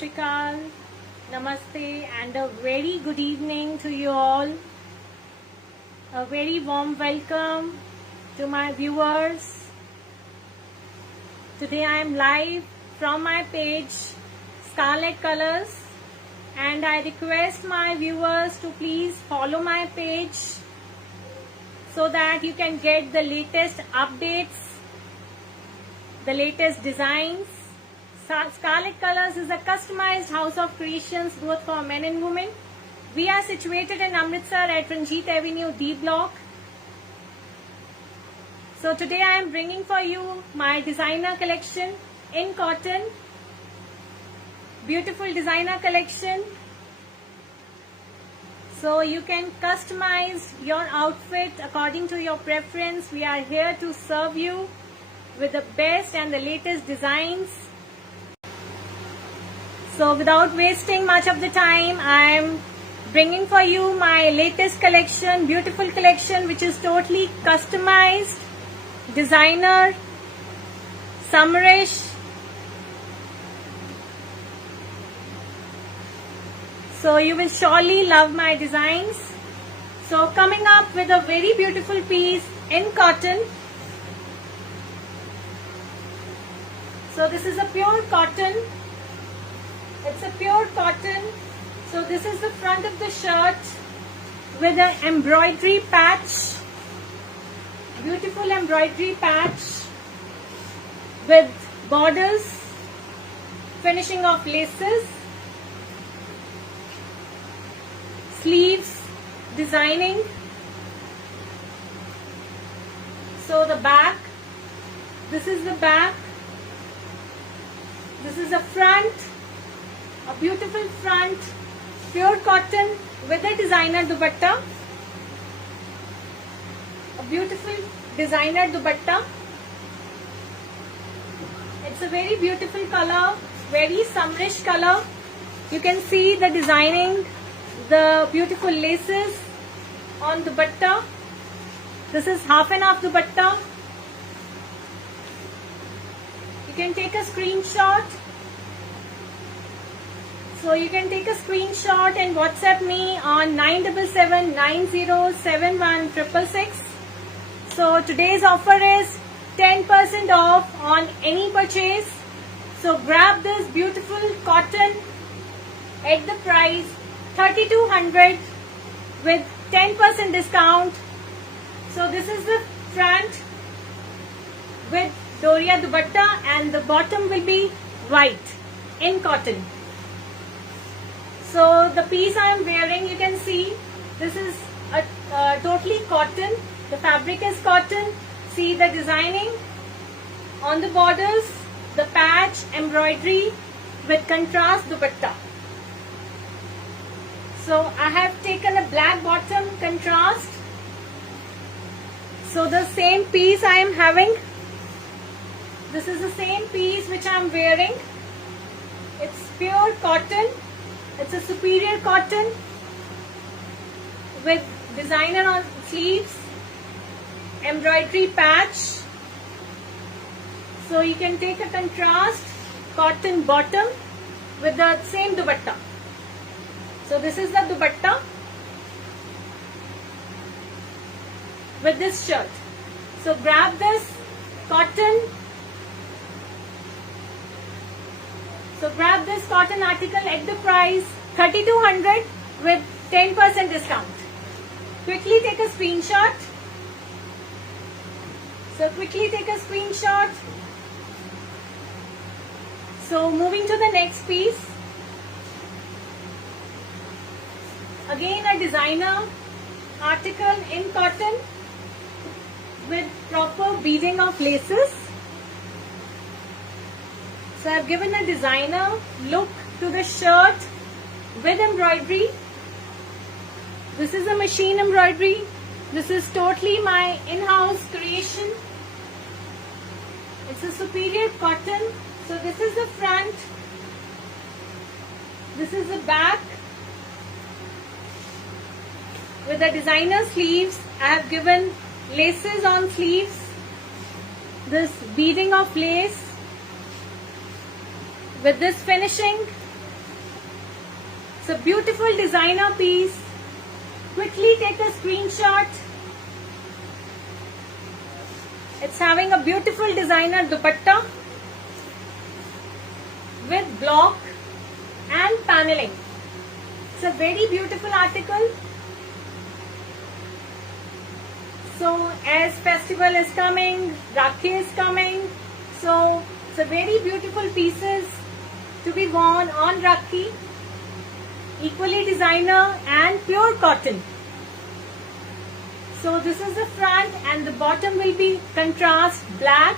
Sri Akal, Namaste, and a very good evening to you all. A very warm welcome to my viewers. Today I am live from my page Scarlet Colors, and I request my viewers to please follow my page so that you can get the latest updates, the latest designs. Scarlet Colors is a customized house of creations both for men and women. We are situated in Amritsar at Ranjit Avenue D Block. So today I am bringing for you my designer collection in cotton. Beautiful designer collection. So you can customize your outfit according to your preference. We are here to serve you with the best and the latest designs. So without wasting much of the time, I am bringing for you my latest collection, beautiful collection which is totally customized, designer, summerish. So you will surely love my designs. So coming up with a very beautiful piece in cotton. So this is a pure cotton. It's a pure cotton. So this is the front of the shirt with an embroidery patch. Beautiful embroidery patch with borders, finishing of laces, sleeves, designing. So the back, this is the back, this is the front, a beautiful front, pure cotton with a designer dupatta, a beautiful designer dupatta. It's a very beautiful color, very summerish color. You can see the designing, the beautiful laces on dupatta. This is half and half dupatta. You can take a screenshot. So you can take a screenshot and WhatsApp me on 977-9071-666. So today's offer is 10% off on any purchase. So grab this beautiful cotton at the price 3200 with 10% discount. So this is the front with Doria dupatta and the bottom will be white in cotton. So the piece I am wearing, you can see this is a totally cotton. The fabric is cotton. See the designing on the borders, the patch, embroidery with contrast dupatta. So I have taken a black bottom contrast. So the same piece I am having. This is the same piece which I am wearing. It's pure cotton. It's a superior cotton with designer on sleeves, embroidery patch. So you can take a contrast cotton bottom with the same dupatta. So this is the dupatta with this shirt. So grab this cotton. So grab this cotton article at the price 3200 with 10% discount. Quickly take a screenshot. So quickly take a screenshot. So moving to the next piece. Again a designer article in cotton with proper beading of laces. So I have given a designer look to the shirt with embroidery. This is a machine embroidery. This is totally my in-house creation. It's a superior cotton. So this is the front. This is the back. With the designer sleeves, I have given laces on sleeves. This beading of lace with this finishing It's a beautiful designer piece. Quickly take a screenshot. It's having a beautiful designer dupatta with block and paneling. It's a very beautiful article. So as festival is coming, Rakhi is coming, so it's a very beautiful pieces to be worn on Rakhi. Equally designer and pure cotton. So this is the front and the bottom will be contrast black.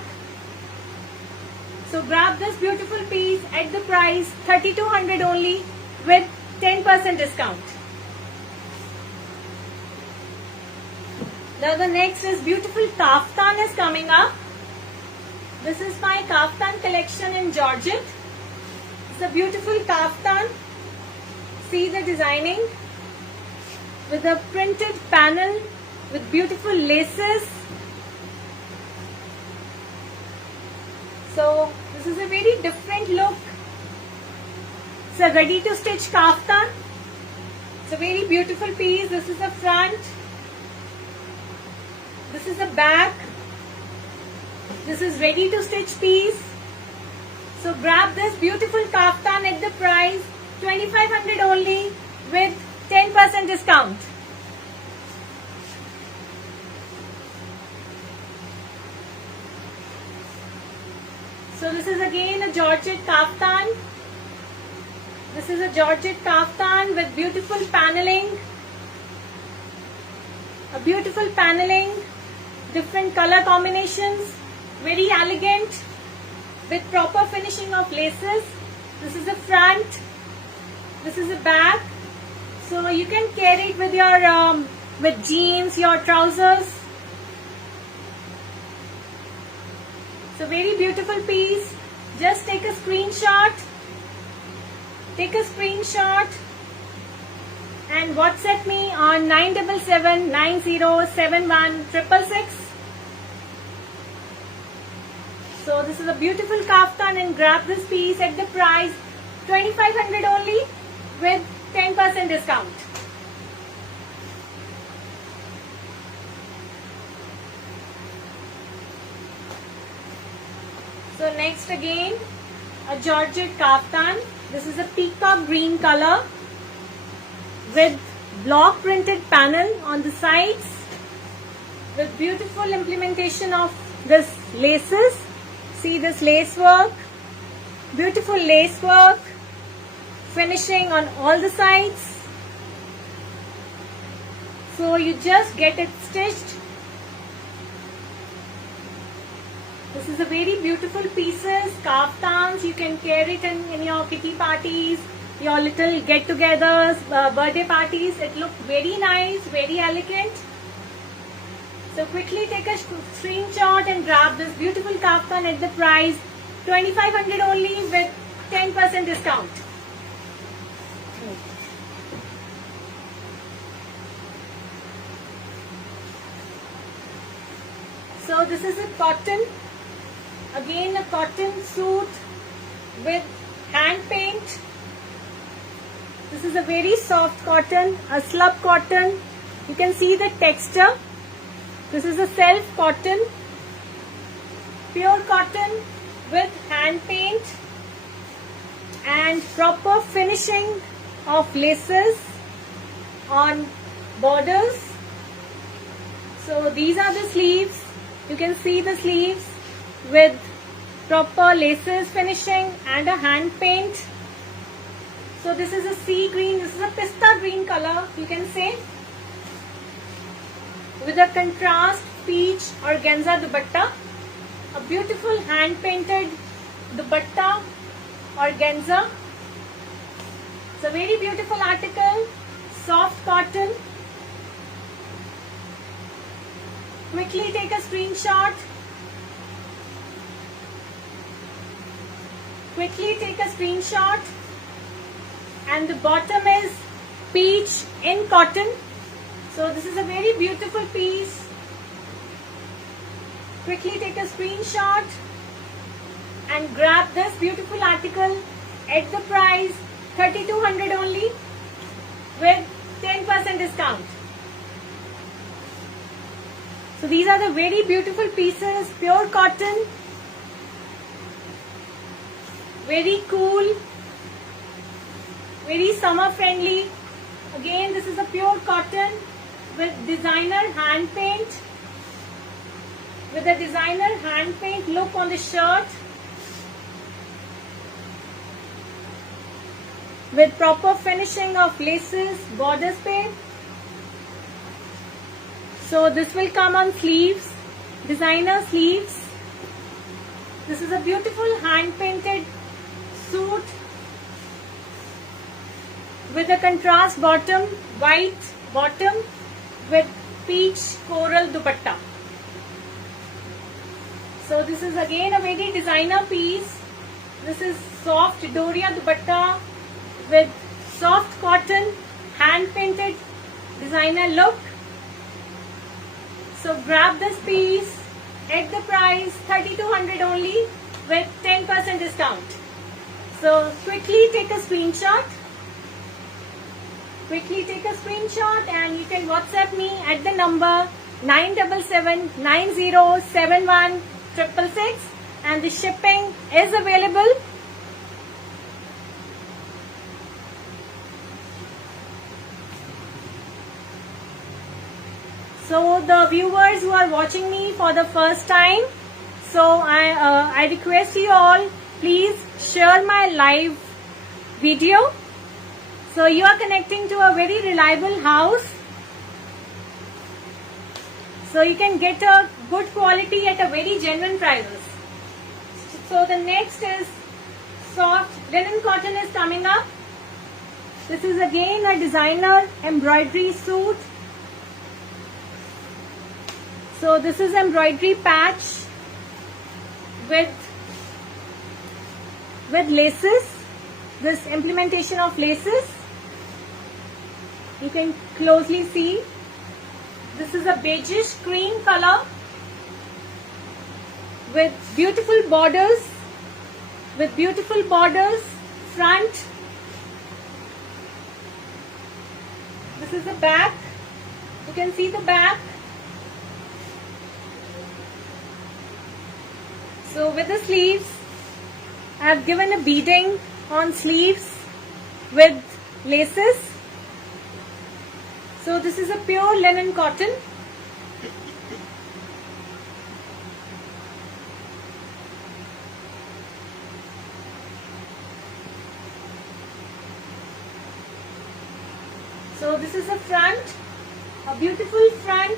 So grab this beautiful piece at the price 3200 only with 10% discount. Now the next is beautiful kaftan is coming up. This is my kaftan collection in Georgette. It's a beautiful kaftan. See the designing with a printed panel with beautiful laces. So this is a very different look. It's a ready to stitch kaftan. It's a very beautiful piece. This is the front. This is the back. This is ready to stitch piece. So grab this beautiful kaftan at the price 2500 only with 10% discount. So this is again a Georgette kaftan. This is a Georgette kaftan with beautiful paneling. A beautiful paneling, different color combinations, very elegant with proper finishing of laces. This is the front. This is the back. So you can carry it with your with jeans, your trousers. So very beautiful piece. Just take a screenshot. Take a screenshot and WhatsApp me on 977-9071-666. So this is a beautiful kaftan and grab this piece at the price 2500 only with 10% discount. So next again a Georgette kaftan. This is a peacock green color with block printed panel on the sides with beautiful implementation of this laces. See this lace work, beautiful lace work, finishing on all the sides. So you just get it stitched. This is a very beautiful pieces, kaftans. You can carry it in your kitty parties, your little get-togethers, birthday parties. It looks very nice, very elegant. So quickly take a screenshot and grab this beautiful kaftan at the price 2500 only with 10% discount. So this is a cotton. Again a cotton suit with hand paint. This is a very soft cotton, a slub cotton. You can see the texture. This is a self cotton, pure cotton with hand paint and proper finishing of laces on borders. So these are the sleeves. You can see the sleeves with proper laces finishing and a hand paint. So this is a sea green, this is a pista green color, you can say, with a contrast peach organza dupatta. A beautiful hand painted dupatta organza. It's a very beautiful article, soft cotton. Quickly take a screenshot. Quickly take a screenshot. And the bottom is peach in cotton. So this is a very beautiful piece. Quickly take a screenshot and grab this beautiful article at the price 3200 only with 10% discount. So these are the very beautiful pieces, pure cotton, very cool, very summer friendly. Again, this is a pure cotton with designer hand paint, with a designer hand paint look on the shirt, with proper finishing of laces, borders paint. So this will come on sleeves, designer sleeves. This is a beautiful hand painted suit with a contrast bottom, white bottom with peach coral dupatta. So this is again a very designer piece. This is soft Doria dupatta with soft cotton, hand painted designer look. So grab this piece at the price 3200 only with 10% discount. So quickly take a screenshot. Quickly take a screenshot and you can WhatsApp me at the number 977-9071-666 and the shipping is available. So the viewers who are watching me for the first time, so I request you all, please share my live video. So you are connecting to a very reliable house. So you can get a good quality at a very genuine prices. So the next is soft linen cotton is coming up. This is again a designer embroidery suit. So this is embroidery patch with laces. This implementation of laces. You can closely see. This is a beigeish cream color with beautiful borders. Front. This is the back. You can see the back. So with the sleeves, I have given a beading on sleeves with laces. So this is a pure linen cotton. So this is the front, a beautiful front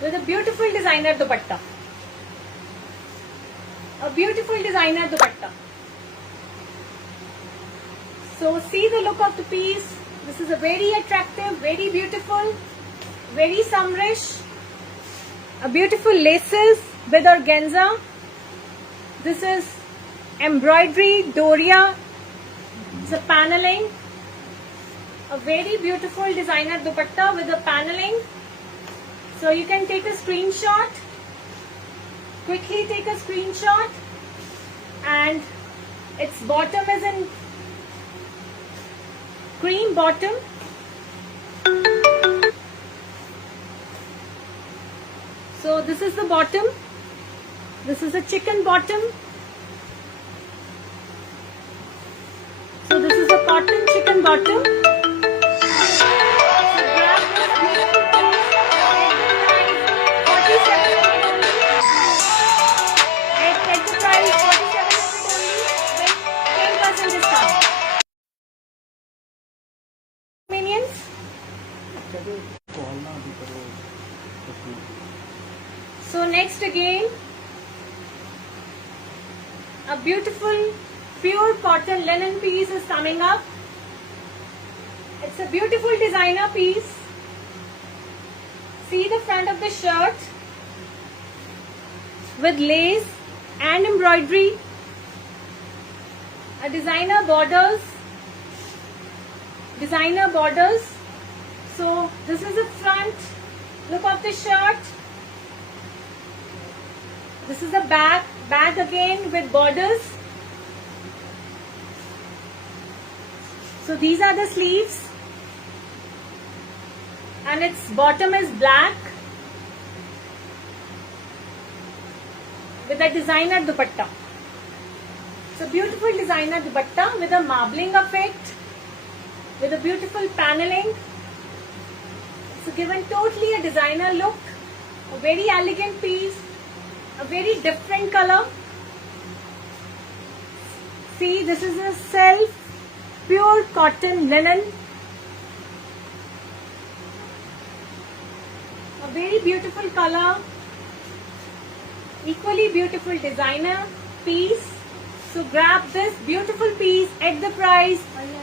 with a beautiful designer dupatta. A beautiful designer dupatta. So see the look of the piece. This is a very attractive, very beautiful, very summerish. A beautiful laces with organza. This is embroidery, Doria. It's a paneling. A very beautiful designer dupatta with a paneling. So you can take a screenshot. Quickly take a screenshot. And its bottom is in cream bottom. So this is the bottom. This is a chicken bottom. So this is a cotton chicken bottom. So next again, a beautiful pure cotton linen piece is coming up. It's a beautiful designer piece. See the front of the shirt with lace and embroidery. A designer borders. So this is the front look of the shirt. This is the back again with borders. So these are the sleeves. and its bottom is black with a designer dupatta. It's a beautiful designer dupatta with a marbling effect, with a beautiful paneling. It's given totally a designer look, a very elegant piece, a very different color. See, this is a self pure cotton linen. A very beautiful color, equally beautiful designer piece. So grab this beautiful piece at the price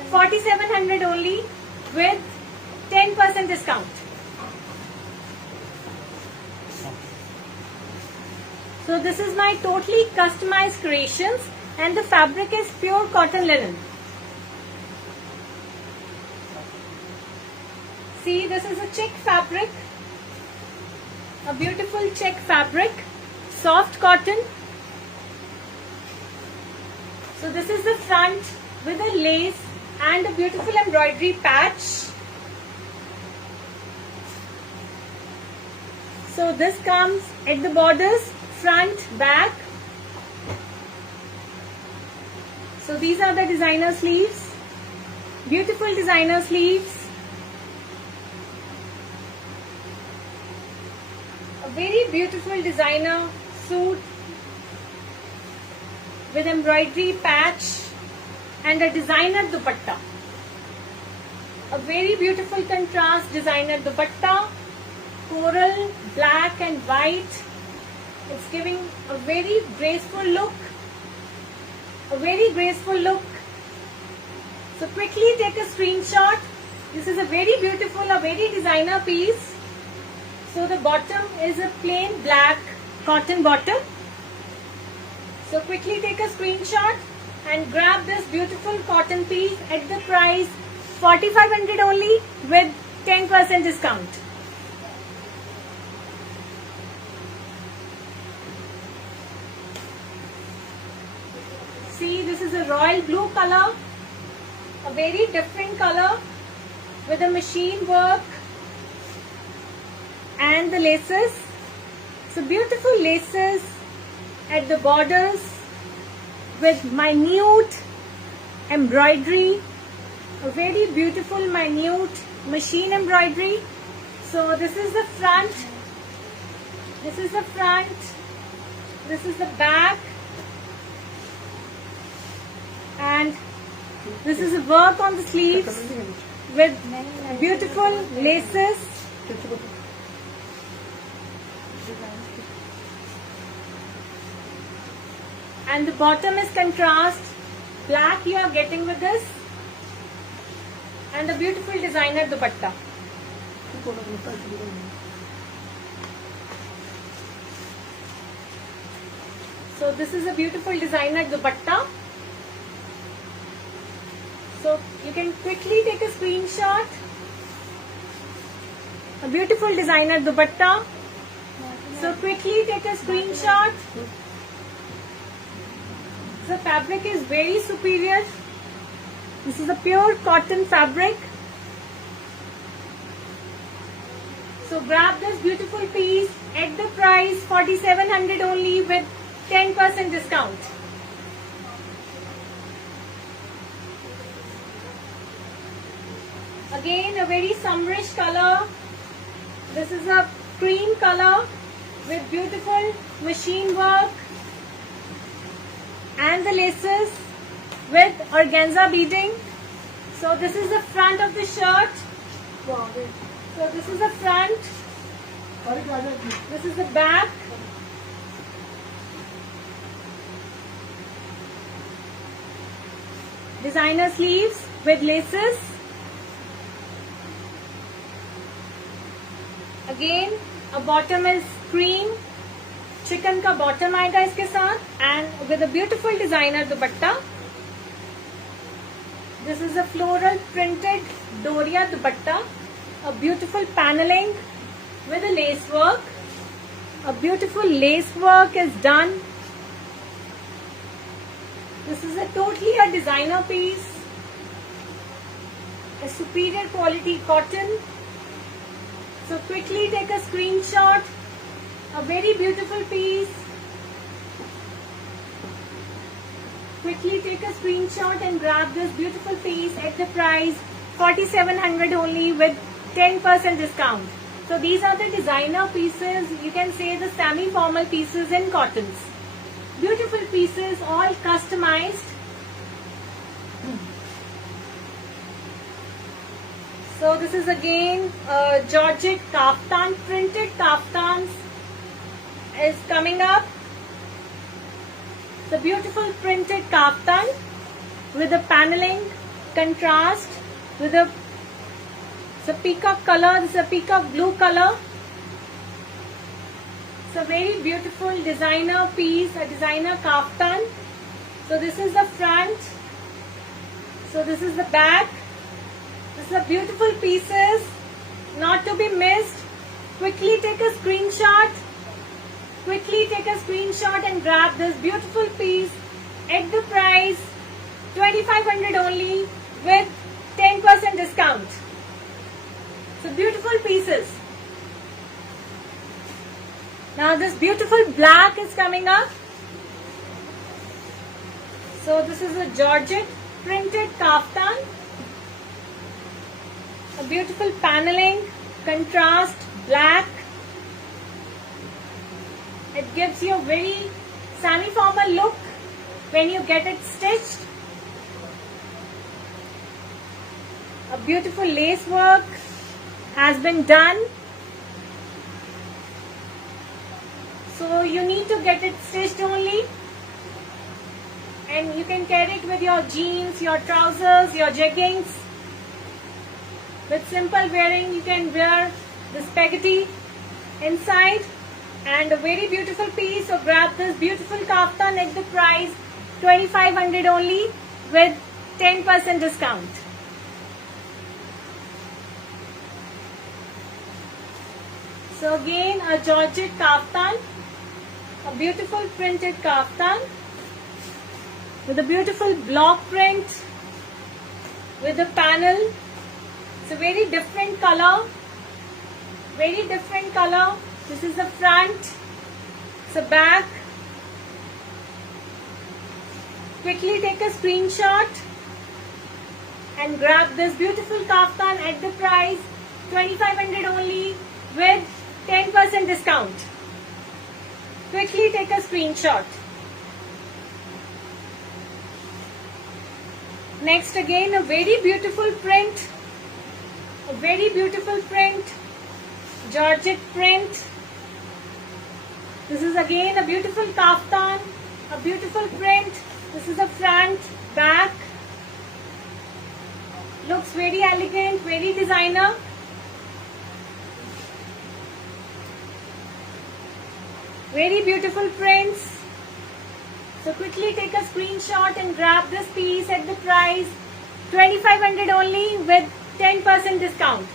4700 only with 10% discount. So this is my totally customized creations and the fabric is pure cotton linen. See, this is a check fabric, a beautiful check fabric, soft cotton. So this is the front with a lace and a beautiful embroidery patch. So this comes at the borders, front, back. So these are the designer sleeves, beautiful designer sleeves. A very beautiful designer suit with embroidery patch and a designer dupatta. A very beautiful contrast designer dupatta, coral, black and white. It's giving a very graceful look. A very graceful look. So quickly take a screenshot. This is a very beautiful, a very designer piece. So the bottom is a plain black cotton bottom. So quickly take a screenshot and grab this beautiful cotton piece at the price 4500 only with 10% discount. See, this is a royal blue color, a very different color with the machine work and the laces. So beautiful laces at the borders with minute embroidery, a very beautiful minute machine embroidery. So this is the front, this is the front, this is the back, and this is the work on the sleeves with beautiful laces. And the bottom is contrast black you are getting with this, and the beautiful designer dupatta. So this is a beautiful designer dupatta. So you can quickly take a screenshot. A beautiful designer dupatta. So quickly take a screenshot. The fabric is very superior. This is a pure cotton fabric. So grab this beautiful piece at the price 4700 only with 10% discount. Again, a very summerish color. This is a cream color with beautiful machine work and the laces with organza beading. So this is the front of the shirt. So this is the front. This is the back. Designer sleeves with laces. Again, a bottom is cream. Chikan का bottom आएगा इसके साथ and with a beautiful designer dupatta. This is a floral printed doria dupatta, a beautiful panelling with a lace work. A beautiful lace work is done. This is a totally a designer piece. A superior quality cotton. So quickly take a screenshot. A very beautiful piece. Quickly take a screenshot and grab this beautiful piece at the price 4700 only with 10% discount. So these are the designer pieces, you can say the semi-formal pieces in cottons. Beautiful pieces, all customized. So this is again Georgette kaftan, printed kaftans is coming up. The beautiful printed kaftan with the paneling contrast with a peacock color. This is a peacock blue color. It's a very beautiful designer piece, a designer kaftan. So this is the front. So this is the back. These are beautiful pieces, not to be missed. Quickly take a screenshot. Quickly take a screenshot and grab this beautiful piece at the price 2500 only with 10% discount. So beautiful pieces. Now this beautiful black is coming up. So this is a Georgette printed kaftan. A beautiful paneling, contrast, black. It gives you a very semi-formal look when you get it stitched. A beautiful lace work has been done. So you need to get it stitched only. And you can carry it with your jeans, your trousers, your jeggings. With simple wearing, you can wear the spaghetti inside. And a very beautiful piece. So grab this beautiful kaftan at the price 2500 only with 10% discount. So again a Georgette kaftan, a beautiful printed kaftan with a beautiful block print with a panel. It's a very different color. Very different color. This is the front. It's the back. Quickly take a screenshot and grab this beautiful kaftan at the price 2500 only with 10% discount. Quickly take a screenshot. Next again a very beautiful print. A very beautiful print. Georgette print. This is again a beautiful kaftan. A beautiful print. This is the front, back. Looks very elegant, very designer. Very beautiful prints. So quickly take a screenshot and grab this piece at the price 2500 only with 10% discount.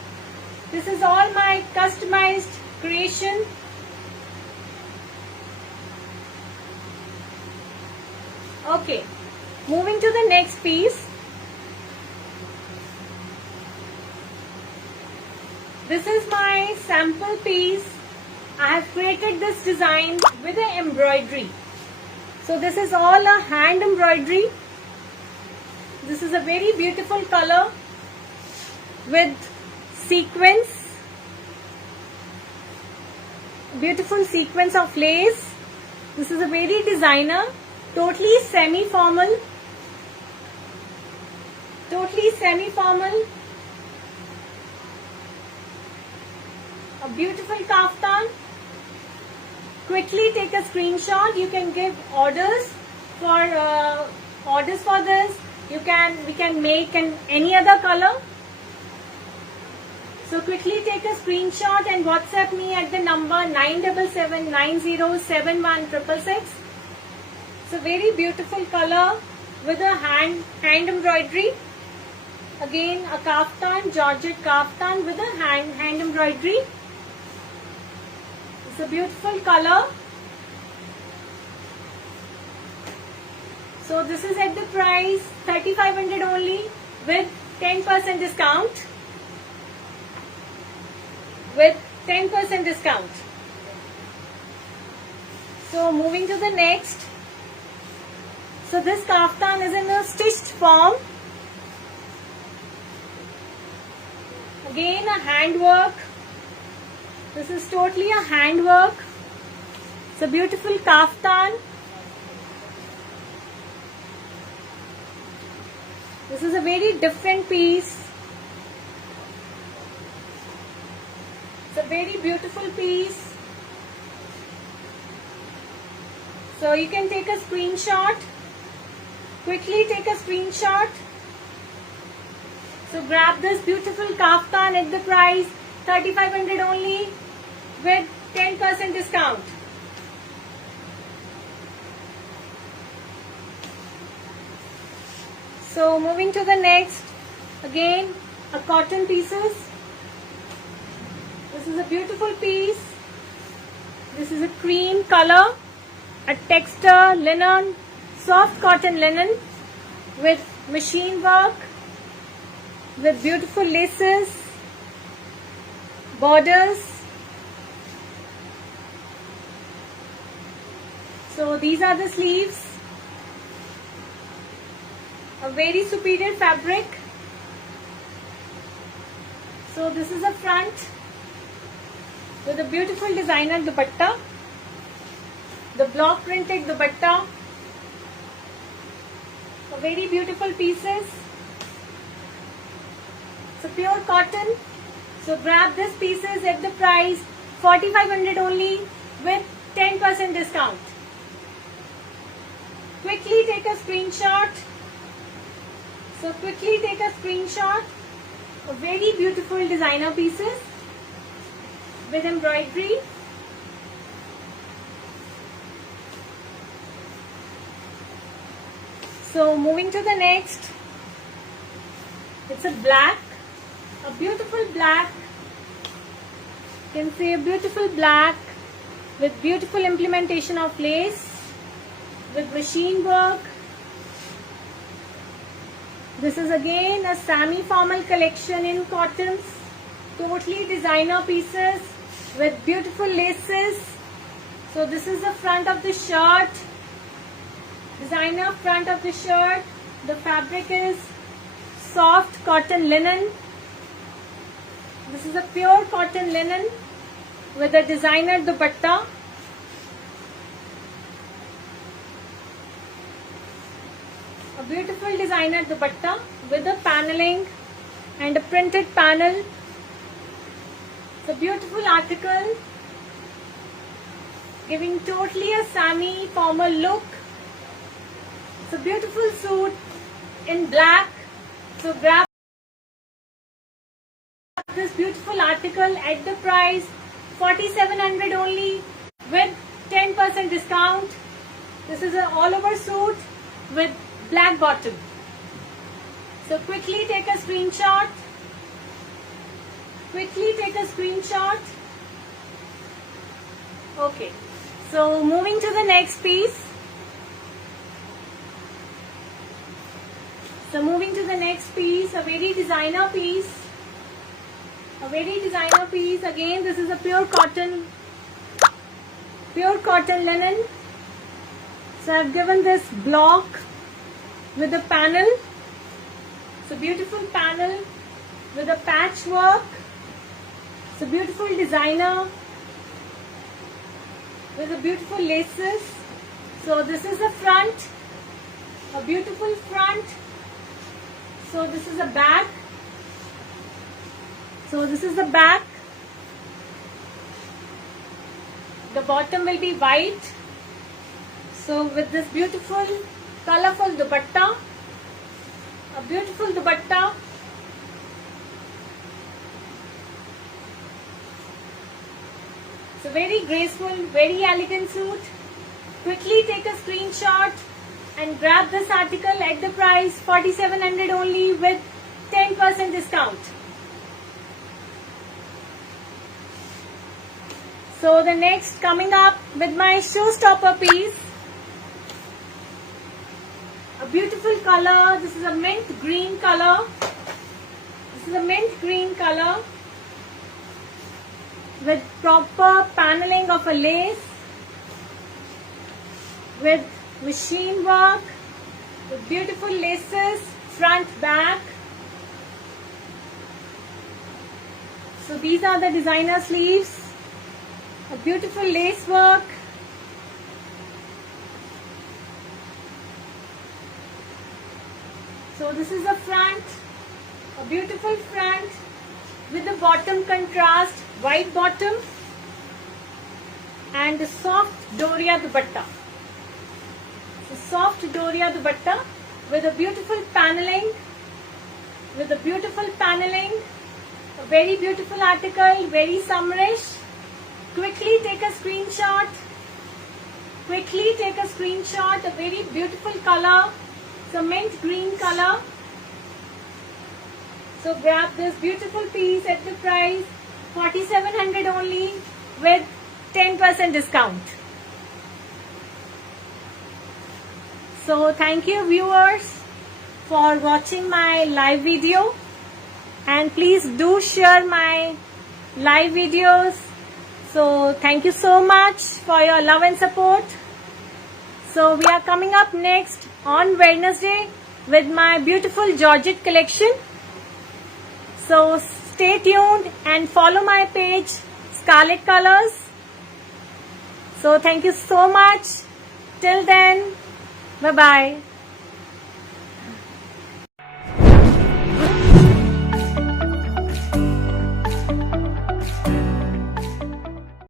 This is all my customized creation. Okay, moving to the next piece. This is my sample piece. I have created this design with an embroidery. So this is all a hand embroidery. This is a very beautiful color with sequins. Beautiful sequence of lace. This is a very designer, totally semi-formal. Totally semi-formal. A beautiful kaftan. Quickly take a screenshot. You can give orders for this. We can make any other color. So quickly take a screenshot and WhatsApp me at the number 9779071666. It's a very beautiful color with a hand embroidery. Again a kaftan, Georgette kaftan with a hand embroidery. It's a beautiful color. So this is at the price 3500 only with 10% discount. with 10% discount. So moving to the next. So this kaftan is in a stitched form. Again a handwork. This is totally a handwork. It's a beautiful kaftan. This is a very different piece. It's a very beautiful piece. So you can take a screenshot. Quickly take a screenshot. So grab this beautiful kaftan at the price 3,500 only with 10% discount. So moving to the next, again a cotton pieces. This is a beautiful piece. This is a cream color, a texture linen, soft cotton linen with machine work, with beautiful laces, borders. So these are the sleeves. A very superior fabric. So this is a front with a beautiful designer dupatta. The block printed dupatta. A very beautiful pieces. So pure cotton. So grab this pieces at the price 4,500 only with 10% discount. Quickly take a screenshot. So quickly take a screenshot. A very beautiful designer pieces with embroidery. So moving to the next. It's a black. A beautiful black. You can see a beautiful black with beautiful implementation of lace, with machine work. This is again a semi-formal collection in cottons, totally designer pieces with beautiful laces. So this is the front of the shirt, designer front of the shirt. The fabric is soft cotton linen. This is a pure cotton linen with a designer dupatta. A beautiful designer dupatta with a paneling and a printed panel. It's a beautiful article giving totally a semi-formal look. It's a beautiful suit in black. So grab this beautiful article at the price 4,700 only with 10% discount. This is an all-over suit with black bottom. So quickly take a screenshot. Quickly take a screenshot. Okay. So moving to the next piece. So moving to the next piece, a very designer piece. A very designer piece. Again, this is a pure cotton linen. So I've given this block with a panel. It's a beautiful panel with a patchwork. It's a beautiful designer with a beautiful laces. So this is the front, a beautiful front. So this is the back. So this is the back. The bottom will be white. So with this beautiful colorful dupatta, a beautiful dupatta. It's a very graceful, very elegant suit. Quickly take a screenshot and grab this article at the price 4,700 only with 10% discount. So the next coming up with my showstopper piece. A beautiful color. This is a mint green color. This is a mint green color. with proper paneling of a lace, with machine work, with beautiful laces, front, back. So these are the designer sleeves, a beautiful lace work. So this is the front, a beautiful front with the bottom contrast, white bottom and the soft Doria dupatta. So soft Doria dupatta with a beautiful paneling, a very beautiful article, very summerish. Quickly take a screenshot, a very beautiful color. It's a mint green color. So grab this beautiful piece at the price 4700 only with 10% discount. So thank you viewers for watching my live video, and please do share my live videos. So thank you so much for your love and support. So we are coming up next on Wednesday with my beautiful Georgette collection. So stay tuned and follow my page Scarlet Colors. So thank you so much. Till then, bye bye.